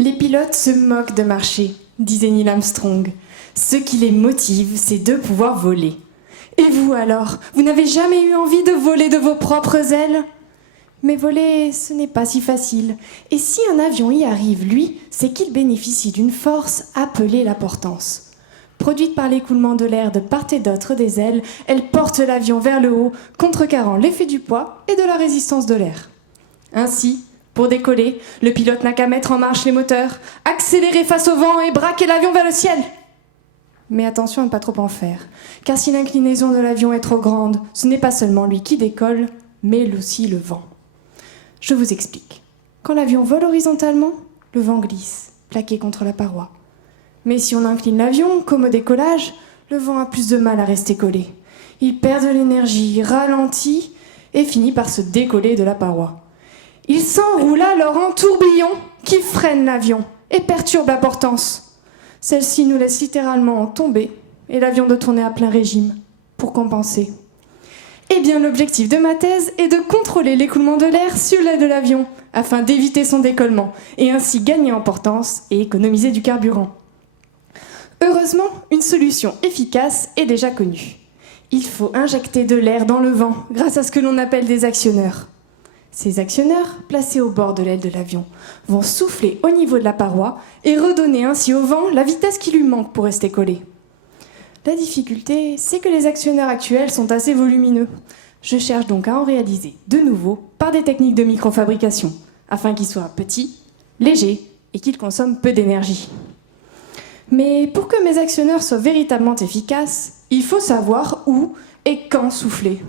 Les pilotes se moquent de marcher, disait Neil Armstrong. Ce qui les motive, c'est de pouvoir voler. Et vous alors, vous n'avez jamais eu envie de voler de vos propres ailes ? Mais voler, ce n'est pas si facile. Et si un avion y arrive, lui, c'est qu'il bénéficie d'une force appelée la portance. Produite par l'écoulement de l'air de part et d'autre des ailes, elle porte l'avion vers le haut, contrecarrant l'effet du poids et de la résistance de l'air. Ainsi, pour décoller, le pilote n'a qu'à mettre en marche les moteurs, accélérer face au vent et braquer l'avion vers le ciel. Mais attention à ne pas trop en faire, car si l'inclinaison de l'avion est trop grande, ce n'est pas seulement lui qui décolle, mais aussi le vent. Je vous explique. Quand l'avion vole horizontalement, le vent glisse, plaqué contre la paroi. Mais si on incline l'avion, comme au décollage, le vent a plus de mal à rester collé. Il perd de l'énergie, ralentit et finit par se décoller de la paroi. Il s'enroule alors en tourbillon qui freine l'avion et perturbe la portance. Celle-ci nous laisse littéralement tomber et l'avion de tourner à plein régime pour compenser. Eh bien, l'objectif de ma thèse est de contrôler l'écoulement de l'air sur l'aile de l'avion afin d'éviter son décollement et ainsi gagner en portance et économiser du carburant. Heureusement, une solution efficace est déjà connue. Il faut injecter de l'air dans le vent grâce à ce que l'on appelle des actionneurs. Ces actionneurs, placés au bord de l'aile de l'avion, vont souffler au niveau de la paroi et redonner ainsi au vent la vitesse qui lui manque pour rester collé. La difficulté, c'est que les actionneurs actuels sont assez volumineux. Je cherche donc à en réaliser de nouveau par des techniques de microfabrication, afin qu'ils soient petits, légers et qu'ils consomment peu d'énergie. Mais pour que mes actionneurs soient véritablement efficaces, il faut savoir où et quand souffler.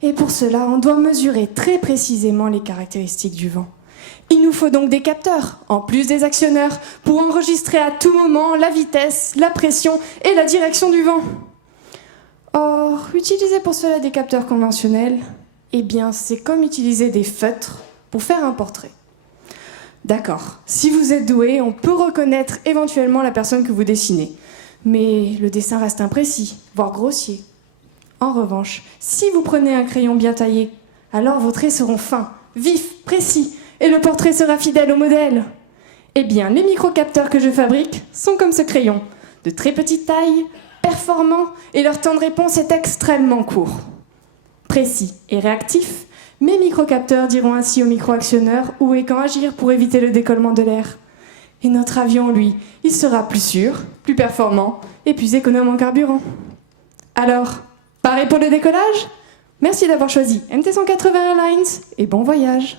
Et pour cela, on doit mesurer très précisément les caractéristiques du vent. Il nous faut donc des capteurs, en plus des actionneurs, pour enregistrer à tout moment la vitesse, la pression et la direction du vent. Or, utiliser pour cela des capteurs conventionnels, eh bien, c'est comme utiliser des feutres pour faire un portrait. D'accord, si vous êtes doué, on peut reconnaître éventuellement la personne que vous dessinez. Mais le dessin reste imprécis, voire grossier. En revanche, si vous prenez un crayon bien taillé, alors vos traits seront fins, vifs, précis, et le portrait sera fidèle au modèle. Eh bien, les microcapteurs que je fabrique sont comme ce crayon, de très petite taille, performants, et leur temps de réponse est extrêmement court. Précis et réactifs, mes microcapteurs diront ainsi au microactionneur où et quand agir pour éviter le décollement de l'air. Et notre avion, lui, il sera plus sûr, plus performant et plus économe en carburant. Alors, paré pour le décollage ? Merci d'avoir choisi MT-180 Airlines et bon voyage.